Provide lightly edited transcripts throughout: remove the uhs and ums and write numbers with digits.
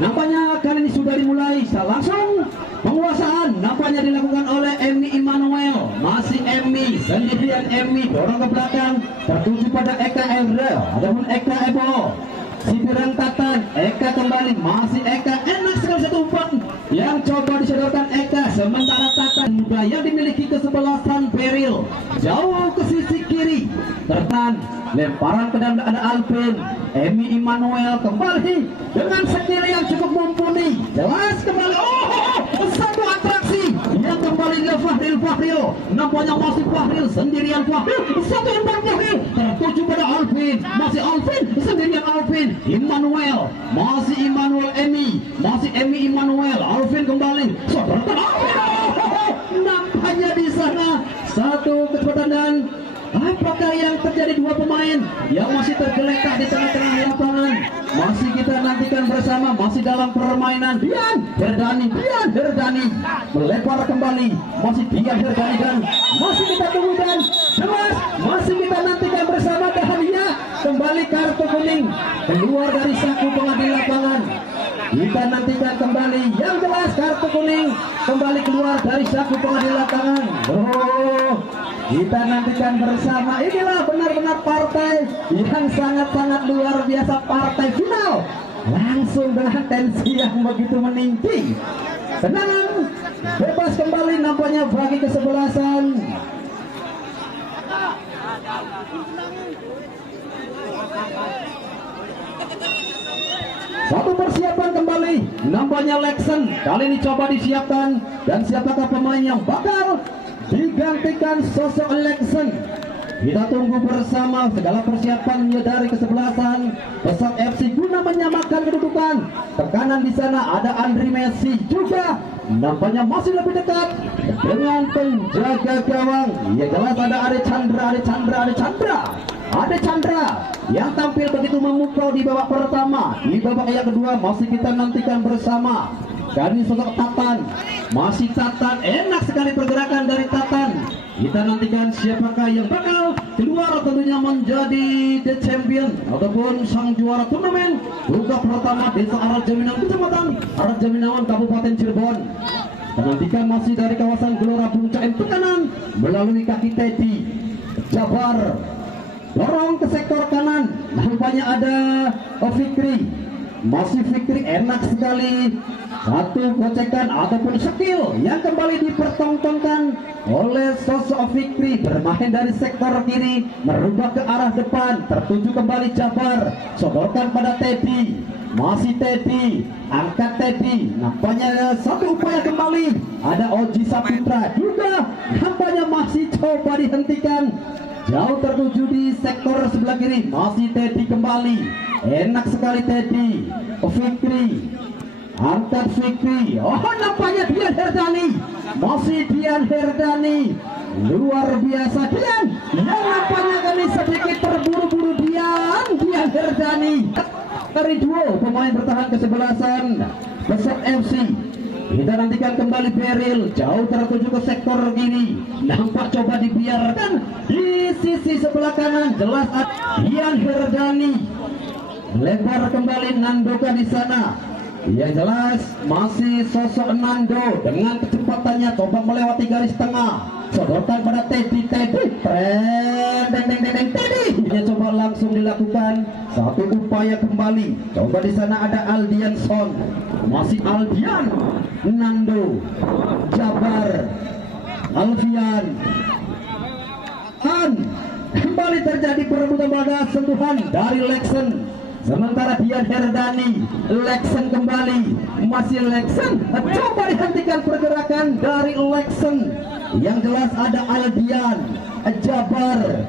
nampaknya kali ini sudah dimulai. Langsung penguasaan nampaknya dilakukan oleh Emi Immanuel. Masih Emi sendirian, Emi dorong ke belakang tertuju pada Eka Evrel ataupun Eka Ebo. Si Tatan, Eka kembali, masih Eka, enak sekali satu umpan yang coba disodorkan Eka, sementara Tatan muda yang dimiliki kesebelasan Beril jauh ke sisi kiri. Tertan lemparan ke dalam ada Alvin. Emi Immanuel kembali dengan skill yang cukup mumpuni, jelas kembali. Satu atraksi yang kembali ke Fahril. Nampaknya masih Fahril sendirian. Satu umpan Fahril tertuju pada Alvin, masih Alvin sendirian. Alvin Immanuel, masih Immanuel Emi, masih Emi Immanuel. Alvin kembali, sodorkan Alvin. Nampaknya di sana satu kecepatan. Dan apakah yang terjadi? Dua pemain yang masih tergeletak di tengah-tengah lapangan. Masih kita nantikan bersama, masih dalam permainan. Dian Herdani melempar kembali, masih Dian Herdani, dan masih kita tunggu dan jelas masih kita nantikan bersama. Dahlia kembali kartu kuning keluar dari saku pengadil lapangan. Kita nantikan kembali yang jelas kartu kuning kembali keluar dari saku pengadil lapangan. Kita nantikan bersama. Inilah benar-benar partai yang sangat-sangat luar biasa, partai final langsung dengan tensi yang begitu meninggi. Tenang, bebas kembali nampaknya bagi kesebelasan. Satu persiapan kembali nampaknya Lexen kali ini coba disiapkan, dan siapakah pemain yang bakal digantikan sosok Lexen? Kita tunggu bersama segala persiapannya dari kesebelasan Pesat FC guna menyamakan kedudukan. Tekanan di sana ada Andri Messi juga nampaknya masih lebih dekat dengan penjaga gawang. Ya jelas ada Ade Chandra yang tampil begitu memukau di babak pertama. Di babak yang kedua masih kita nantikan bersama. Kali sosok Tatan, masih Tatan, enak sekali pergerakan dari Tatan. Kita nantikan siapakah yang bakal keluar tentunya menjadi the champion ataupun sang juara turnamen Liga pertama Desa Arajaminawan, Kecamatan Arajaminawan, Kabupaten Cirebon. Kita nantikan masih dari kawasan Gelora Bung Caim kanan melalui kaki Teddy Jabar. Dorong ke sektor kanan, nampaknya ada Fikri, masih Fikri, enak sekali satu gocekan ataupun skill yang kembali dipertontonkan oleh sosok Fikri, bermain dari sektor kiri merubah ke arah depan, tertuju kembali Jabar, sodorkan pada Teddy, masih Teddy, angkat Teddy, nampaknya satu upaya kembali ada Oji Saputra juga nampaknya masih coba dihentikan. Jauh tertuju di sektor sebelah kiri, masih Teddy kembali, enak sekali Teddy. Fikri, angkat Fikri, nampaknya Dian Herdani, masih Dian Herdani, luar biasa Dian, yang nampaknya kali sedikit terburu-buru. Dian Herdani dari duo pemain bertahan kesebelasan Pesat FC. Kita nantikan kembali Beril, jauh tertuju ke sektor kiri, nampak coba dibiarkan di sisi sebelah kanan, jelas Dian Herdani, lebar kembali Nandoka di sana. Ya jelas masih sosok Nando dengan kecepatannya coba melewati garis tengah, sodorkan pada Teddy, Teddy dia coba langsung dilakukan satu upaya kembali, coba di sana ada Aldianson, masih Aldian, Nando, Jabar, Alfian, kembali terjadi perebutan pada sentuhan dari Lexen. Sementara Dian Herdani, Lexen kembali, masih Lexen, coba dihentikan pergerakan dari Lexen. Yang jelas ada Aldian, Jabar,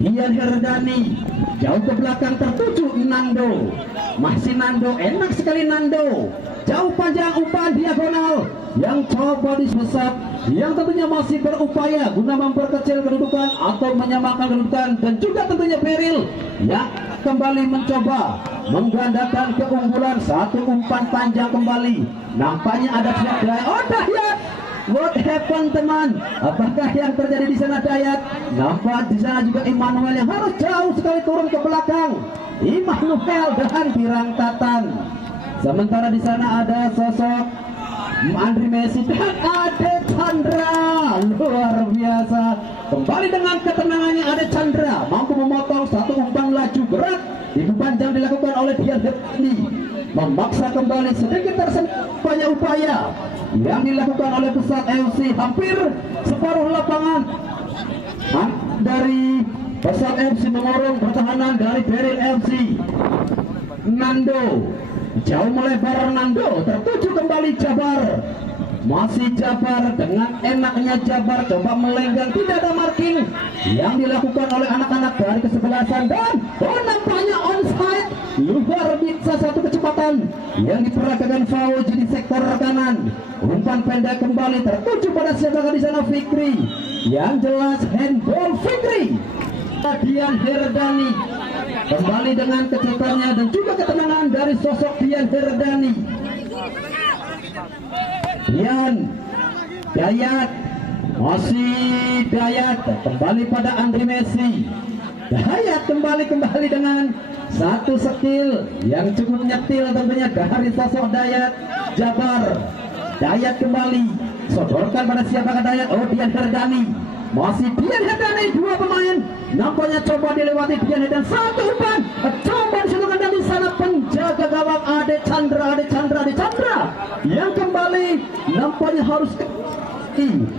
Dian Herdani, jauh ke belakang tertuju Nando, masih Nando, enak sekali Nando, jauh panjang umpan diagonal yang coba disesat, yang tentunya masih berupaya guna memperkecil kedudukan atau menyamakan kedudukan, dan juga tentunya Beril yang kembali mencoba menggandakan keunggulan. Satu umpan panjang kembali, nampaknya ada Dayat. Dayat, what happened teman? Apakah yang terjadi di sana Dayat? Nampak di sana juga Immanuel yang harus jauh sekali turun ke belakang. Immanuel dengan Pirang Tatan. Sementara di sana ada sosok Andri Messi dan Ade Chandra, luar biasa. Kembali dengan ketenangannya Ade Chandra mampu memotong satu umpan laju berat. Ibu panjang dilakukan oleh Dian Herdi, memaksa kembali sedikit tersentuh upaya yang dilakukan oleh Pesat FC. Hampir separuh lapangan dari Pesat FC mengurung pertahanan dari Beril FC. Nando jauh melebar, Nando tertuju kembali Jabar. Masih Jabar dengan enaknya Jabar coba melenggang, tidak ada marking yang dilakukan oleh anak-anak dari kesebelasan dan nampaknya onside. Luar biasa satu kecepatan yang diperagakan Fauji di sektor kanan. Umpan pendek kembali tertuju pada siapa di sana, Fikri. Yang jelas handball Fikri. Dian Herdani kembali dengan kecepatannya dan juga ketenangan dari sosok Dian Herdani. Dian Dayat, masih Dayat kembali pada Andri Messi. Dayat kembali dengan satu skill yang cukup nyetil tentunya dari sosok Dayat. Jabar, Dayat kembali sodorkan pada siapakah Dayat? Oh, Dian Herdani. Masih Dian Herdani, dua pemain nampaknya coba dilewati Dian Herdani, satu umpan coba disatukan dari sana penjaga gawang Ade Chandra yang kembali nampaknya harus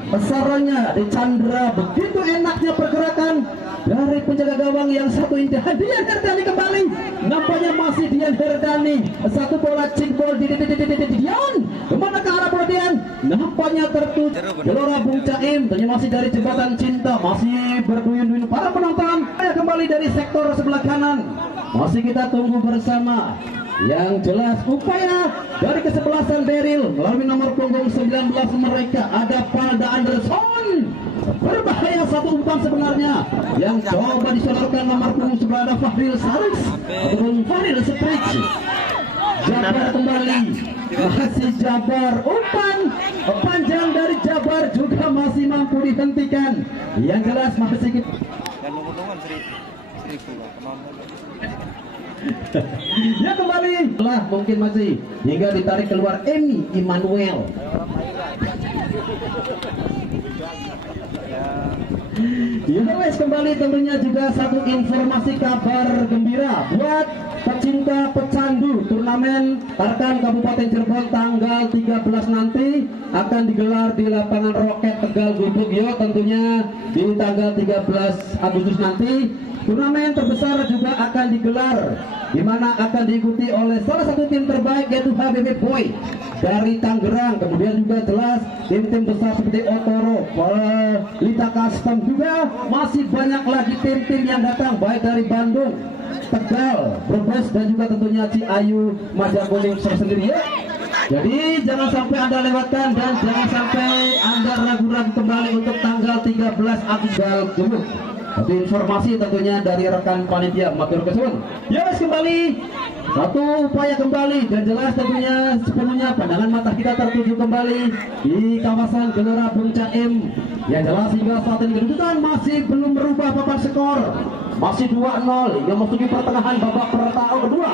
besarannya Ade Chandra. Begitu enaknya pergerakan dari penjaga gawang yang satu ini. Dian Herdani kembali, nampaknya masih Dian Herdani, satu bola chip ball di Dian. Kemana ke arah bola Dian? Nampaknya tertuju Gelora Bung Caim, ternyata masih dari jembatan cinta, masih berduyun-duyun para penonton. Kembali dari sektor sebelah kanan, masih kita tunggu bersama. Yang jelas upaya dari kesebelasan Beril melalui nomor punggung 19 mereka ada Palda Anderson. Berbahaya satu umpan sebenarnya yang coba disodorkan nomor punggung sebelah ada Fahril Saris ataupun Fahril Strik. Jabar kembali, masih Jabar, umpan panjang dari Jabar juga masih mampu dihentikan. Yang jelas masih kita ya kembali lah, mungkin masih hingga ditarik keluar Emi Immanuel. Wes kembali tentunya juga satu informasi kabar gembira buat pecinta pecandu. Turnamen Tarkam Kabupaten Cirebon tanggal 13 nanti akan digelar di lapangan Roket Tegal Gubugyo, tentunya di tanggal 13 Agustus nanti. Turnamen terbesar juga akan digelar, di mana akan diikuti oleh salah satu tim terbaik yaitu HBB Boy dari Tangerang. Kemudian juga jelas tim-tim besar seperti Otoro, Lita Custom, juga masih banyak lagi tim-tim yang datang baik dari Bandung, Tegal, Brebes dan juga tentunya Ciayu, Majakuning tersendiri ya. Jadi jangan sampai Anda lewatkan dan jangan sampai Anda ragu-ragu kembali untuk tanggal 13 Agustus. Satu informasi tentunya dari rekan panitia matur kesuwun. Yes, kembali satu upaya kembali dan jelas tentunya sepenuhnya pandangan mata kita tertuju kembali di kawasan Gelora Bung Caim. Yang jelas hingga saat ini kedudukan masih belum merubah papan skor, masih 2-0 hingga memasuki pertengahan babak pertama kedua.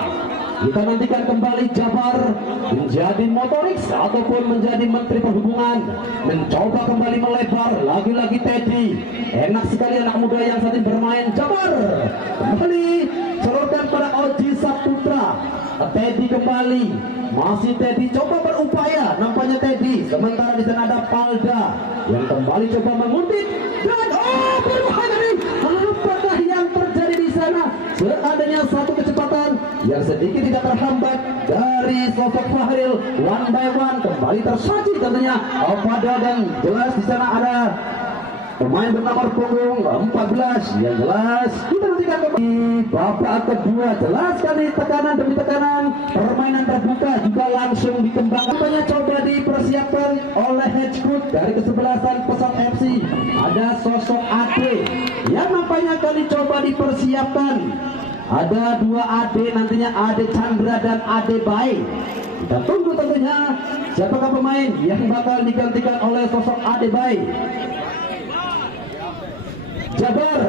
Kita nantikan kembali Jabar menjadi motorik ataupun menjadi Menteri Perhubungan, mencoba kembali melebar. Lagi-lagi Teddy, enak sekali anak muda yang saat ini bermain. Jabar kembali celurkan pada Oji Saputra. Teddy kembali, masih Teddy coba berupaya, nampaknya Teddy. Sementara di sana ada Palda yang kembali coba menguntit dan berbahaya nih. Apakah yang terjadi di sana? Seadanya satu kecepatan yang sedikit tidak terhambat dari sosok Fahril, one by one kembali tersaji tentunya pada, dan jelas di sana ada pemain bernomor punggung 14 yang jelas kita nantikan kembali babak kedua. Jelas sekali tekanan demi tekanan, permainan terbuka juga langsung dikembangkan. Banyak coba dipersiapkan oleh head coach dari kesebelasan Pesat FC. Ada sosok Ade yang nampaknya kali coba dipersiapkan. Ada dua Ade nantinya, Ade Chandra dan Ade Baik. Kita tunggu tentunya siapakah pemain yang bakal digantikan oleh sosok Ade Baik. Jabar,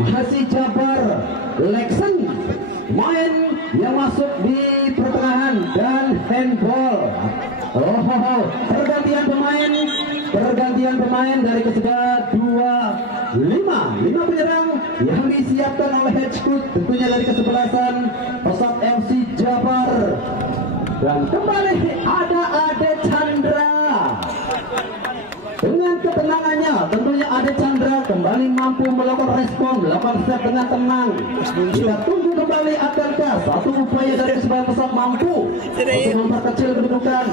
masih Jabar, Lexen, main yang masuk di pertengahan dan handball. Pergantian pemain dari kesebelah 5 penyerang yang disiapkan oleh head coach tentunya dari kesebelasan Pesat FC Jabar. Dan kembali ada Ade Chandra. Dengan ketenangannya tentunya Ade Chandra kembali mampu melakukan respon, melakukan step dengan tenang. Kita tunggu kembali akankah satu upaya dari kesebelasan Pesat mampu untuk memperkecil kedudukan.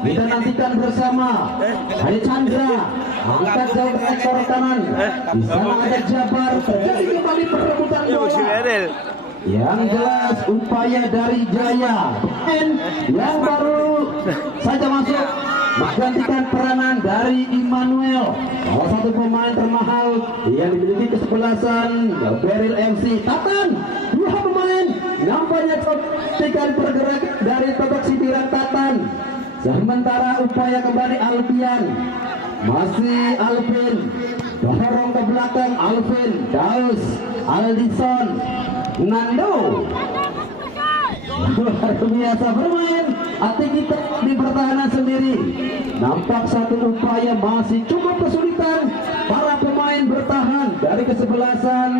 Kita nantikan bersama Ade Chandra angkat jauh ke ekor kanan. Di sana ada Jabar, terjadi kembali perebutan bola. Yang jelas upaya dari Jaya yang baru saja masuk menggantikan peranan dari Immanuel, salah satu pemain termahal yang dimiliki kesebelasan Beril FC. Tatan, 2 pemain nampaknya coba bergerak dari babak sindiran Tatan. Sementara upaya kembali Alfian, masih Alvin, dorong ke belakang Alvin, Daus, Aldison, Nando. Luar biasa bermain hati kita di pertahanan sendiri. Nampak satu upaya masih cukup kesulitan para pemain bertahan dari kesebelasan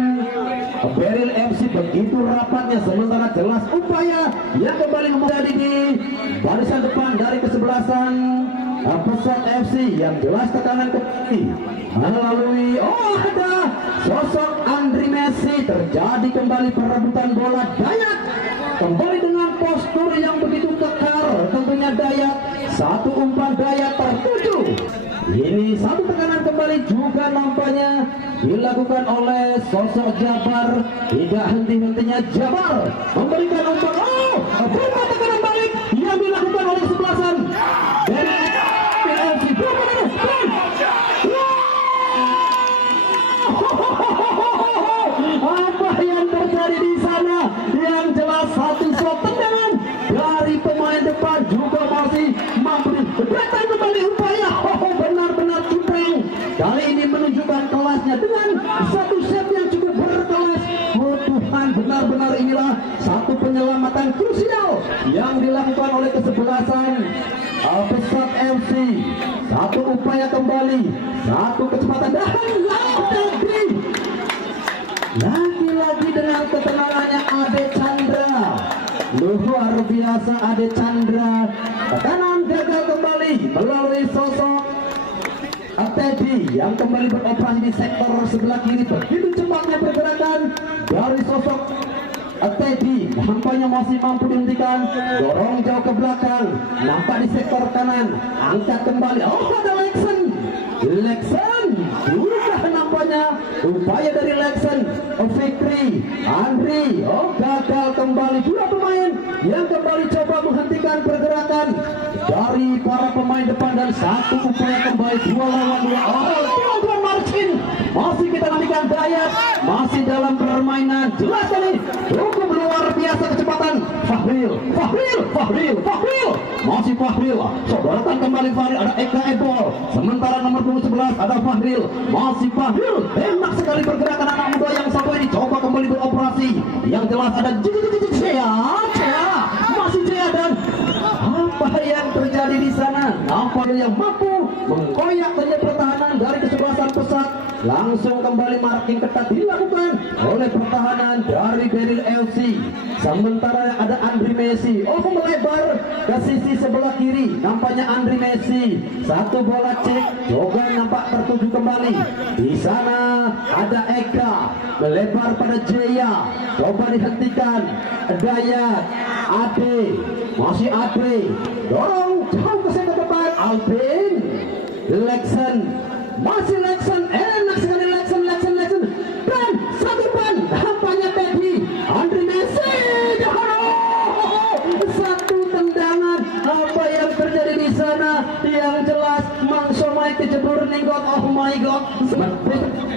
Beril FC begitu rapatnya. Sementara jelas upaya yang kembali menjadi di barisan depan dari kesebelasan Pesat FC yang jelas tekanan kembali melalui ada sosok Andri Messi. Terjadi kembali perebutan bola. Dayat kembali dengan postur yang begitu kekar. Tentunya Dayat, satu umpan Dayat tertuju. Ini satu tekanan kembali juga nampaknya dilakukan oleh sosok Jabar. Tidak henti-hentinya Jabar memberikan umpan. Berapa tekanan balik yang dilakukan oleh kesebelasan dari FC. Apa yang terjadi di sana? Yang jelas satu shot tendangan dari pemain depan juga masih mampu datang kembali upaya. Benar-benar cupeng. Kali ini menunjukkan kelasnya dengan satu set yang cukup berkelas. Tuhan, benar-benar inilah satu penyelamatan krusial yang dilakukan oleh kesebelasan Pesat FC. Satu upaya kembali, satu kecepatan dan lagi-lagi dengan ketenangannya Ade Chandra. Luar biasa Ade Chandra. Tekanan gagal kembali melalui sosok Teddy yang kembali beroperasi di sektor sebelah kiri. Begitu cepatnya pergerakan dari sosok Teddy, nampaknya masih mampu dihentikan. Dorong jauh ke belakang, nampak di sektor kanan. Angkat kembali, ada Lexen sudah nampaknya upaya dari Lexen. Fikri, Andri, gagal kembali. 2 pemain yang kembali coba menghentikan pergerakan dari para pemain depan dan satu upaya kembali 2 lawan 2. Tuan Marcin masih kita nantikan. Dayat masih dalam permainan. Jelas ini cukup luar biasa kecepatan. Fahril masih Fahril. Sodorakan kembali Fahril. Ada Eka Ebol. Sementara nomor 11 ada Fahril. Masih Fahril. Enak sekali pergerakan anak muda yang satu ini coba kembali beroperasi. Yang jelas ada Jaya. Masih Jaya dan apa yang terjadi di sana? Nampaknya yang mampu mengkoyak saja pertahanan dari kesebelasan Pesat. Langsung kembali marking ketat dilakukan oleh pertahanan dari Beril FC. Sementara ada Andri Messi melebar ke sisi sebelah kiri. Nampaknya Andri Messi. Satu bola cek juga nampak tertuju kembali. Di sana ada Eka melebar pada Jaya. Coba dihentikan. Dayat, Ade, masih Ade. Dorong jauh ke sektor depan. Alvin, Lexen, masih Lexen. Enak sekali Lexen. Dan satu ban. Nampaknya Teddy. Andri Messi. Satu tendangan. Apa yang terjadi di sana? Yang jelas Mang Somai kejebur ninggot. Oh my god.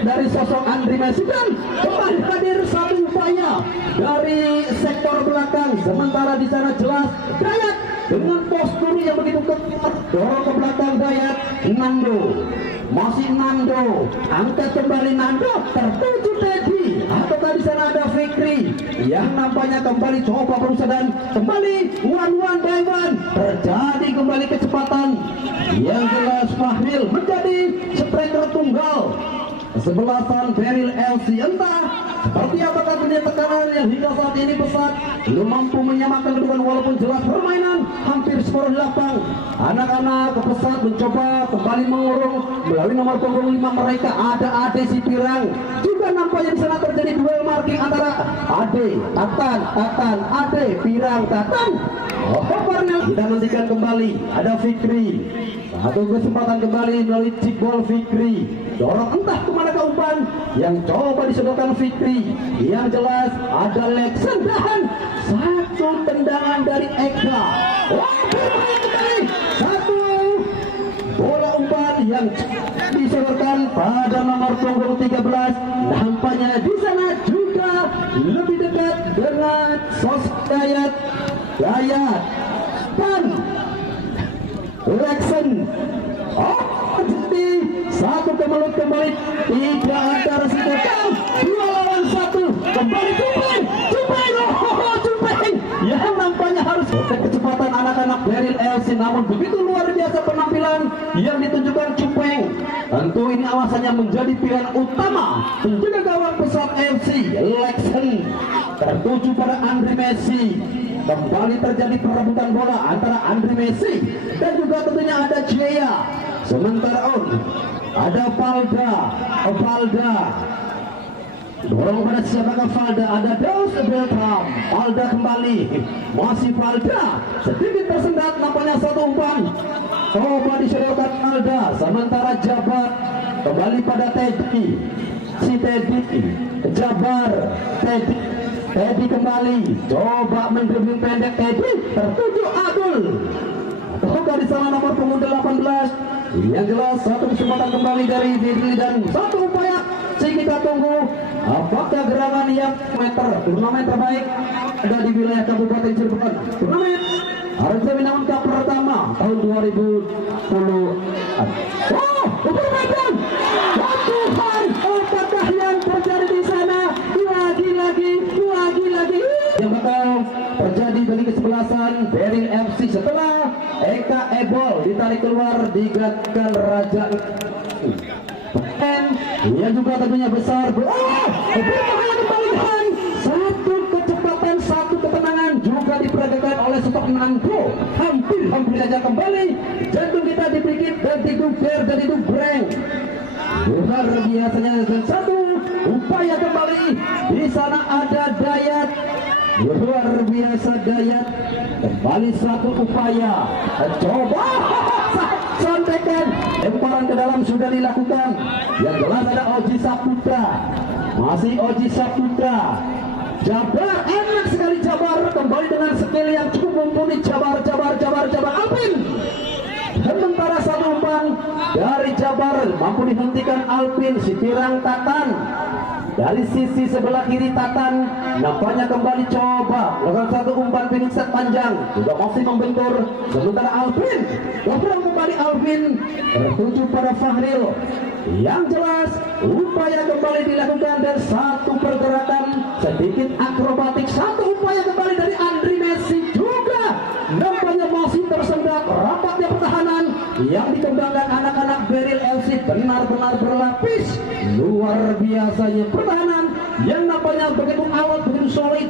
Dari sosok Andri Messi dan kembali hadir satu upaya dari sektor belakang. Sementara di sana jelas Dayat dengan postur yang begitu ketat. Dorong ke belakang Dayat. Masih Nando. Angkat kembali Nando. Tertuju Teddy. Ataukah di sana ada Fikri? yang nampaknya kembali coba berusaha dan kembali one by one terjadi kembali kecepatan yang jelas. Fahril menjadi striker tunggal kesebelasan Beril LC. Entah seperti apakah terjadi tekanan yang hingga saat ini pesat belum mampu menyamakan kedudukan, walaupun jelas permainan hampir skor di lapang. Anak-anak pesat mencoba kembali mengurung melalui nomor punggung 5 mereka. Ada Ade Sipirang, juga nampaknya di sana terjadi duel marking antara Ade, Tatan, Ade, Pirang, Tatan. Kita nantikan kembali ada Fikri. Satu kesempatan kembali melalui jebol Fikri. Dorong entah kemana ke umpan yang coba disodorkan Fikri. Yang jelas ada Lexan dan satu tendangan dari Eka. Kembali satu bola umpan yang disodorkan pada nomor punggung 13. Nampaknya di sana juga lebih dekat dengan Dayat dan Lexan. Jadi satu kemelut kembali, tiga antara sekolah, 2 lawan 1 kembali Cupeng. Yang nampaknya harus kecepatan anak-anak Beril LC, namun begitu luar biasa penampilan yang ditunjukkan Cupeng. Tentu ini alasannya menjadi pilihan utama penjaga gawang Pesawat FC. Lexan tertuju pada Andre Messi. Kembali terjadi perebutan bola antara Andre Messi dan juga tentunya ada Jaya. Sementara ada Valda. Dorong pada siapakah Valda? Ada Daus Beltram. Valda kembali, masih Valda, sedikit tersendat nampaknya satu umpan. Coba disodorkan Valda. Sementara Jabar kembali pada Teddy. Jabar, Teddy kembali, coba mendribbling pendek Teddy, tertuju Abdul. Coba di sana nomor punggung 18. Yang jelas satu kesempatan kembali dari Fitri dan satu upaya. Kita tunggu apakah gerangan yang turnamen terbaik ada di wilayah Kabupaten Cirebon. Turnamen Arjuna Cup pertama tahun 2010. Permainan Tuhan, apakah yang terjadi di sana? Lagi yang bakal terjadi bagi kesebelasan Beril FC setelah Eka Ebol ditarik keluar digantikan Raja. Ia juga tentunya besar. Kembalikan satu kecepatan, satu ketenangan juga diperagakan oleh Sosok Nangko. Hampir saja kembali jantung kita dipikir dan diguber dan didubreng. Luar biasanya dan satu upaya kembali di sana ada Dayat. Luar biasa Dayat kembali satu upaya. Coba sontekan, lemparan ke dalam sudah dilakukan. Yang jelas ada Oji Saputra, masih Oji Saputra. Jabar, enak sekali Jabar, kembali dengan skill yang cukup mumpuni. Jabar Alvin. Sementara satu umpan dari Jabar mampu dihentikan Alvin. Sipirang Tatan dari sisi sebelah kiri. Tatan nampaknya kembali coba melakukan satu umpan finishing panjang, juga masih membentur. Sementara Alvin kembali Alvin tertuju pada Fahril. Yang jelas upaya kembali dilakukan dan satu pergerakan sedikit akrobatik. Satu upaya kembali dari Andre Messi juga nampaknya masih tersendat. Rapatnya pertahanan yang dikembangkan anak-anak Beril FC benar-benar berlapis. Luar biasanya pertahanan yang nampaknya begitu awal, begitu solid,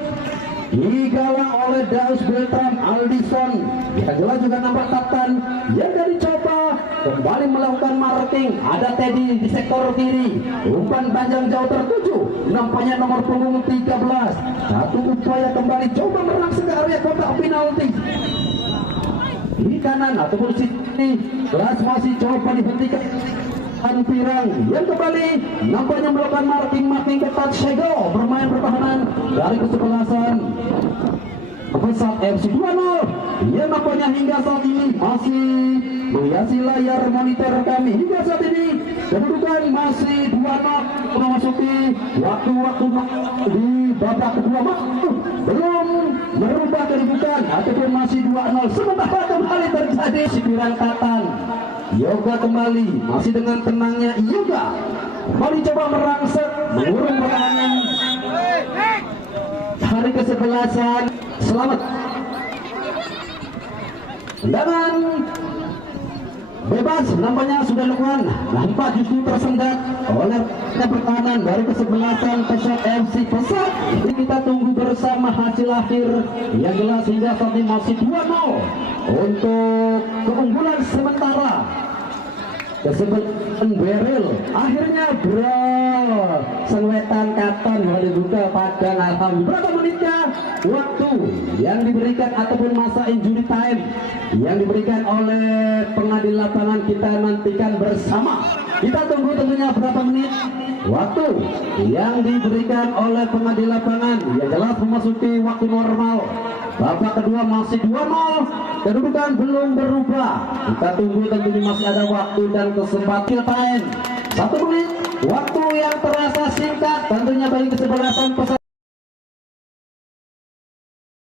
digalang oleh Daus Beltram, Aldison. Yang jelas juga nampak Tatan yang dari coba kembali melakukan marking. Ada Teddy di sektor kiri, umpan panjang jauh tertuju nampaknya nomor punggung 13. Satu upaya kembali coba merangsek ke area kotak penalti di kanan ataupun sini. Kelas masih coba dihentikan. Pirang yang kembali nampaknya melakukan marking ketat. Sego bermain pertahanan dari kesebelasan Pesawat FC 2-0. Ia nampaknya hingga saat ini masih menghiasi layar monitor kami. Hingga saat ini kedudukan masih 2-0 memasuki waktu-waktu di babak kedua. Belum merubah kedudukan ataupun masih 2-0. Sementara kembali terjadi Sipirang Tatan. Yoga kembali masih dengan tenangnya. Yoga kembali coba merangsek mengurung pertahanan dari kesebelasan Selamat. Tendangan bebas nampaknya sudah dilakukan, nampak justru tersendat oleh pertahanan dari kesebelasan Pesat FC Pesat. Ini kita tunggu bersama hasil akhir yang jelas hingga saat ini masih 2-0 untuk keunggulan sementara kesebelasan Beril. Akhirnya bro Sengwetan Katon yang dibuka padang. Alhamdulillah. Berapa menitnya waktu yang diberikan ataupun masa injury time yang diberikan oleh pengadil lapangan kita nantikan bersama. Kita tunggu tentunya berapa menit waktu yang diberikan oleh pengadil lapangan yang jelas memasuki waktu normal. Babak kedua masih 2-0, kedudukan belum berubah. Kita tunggu tentunya masih ada waktu dan kesempatan time 1 menit. Waktu yang terasa singkat tentunya bagi kesebelasan Pesat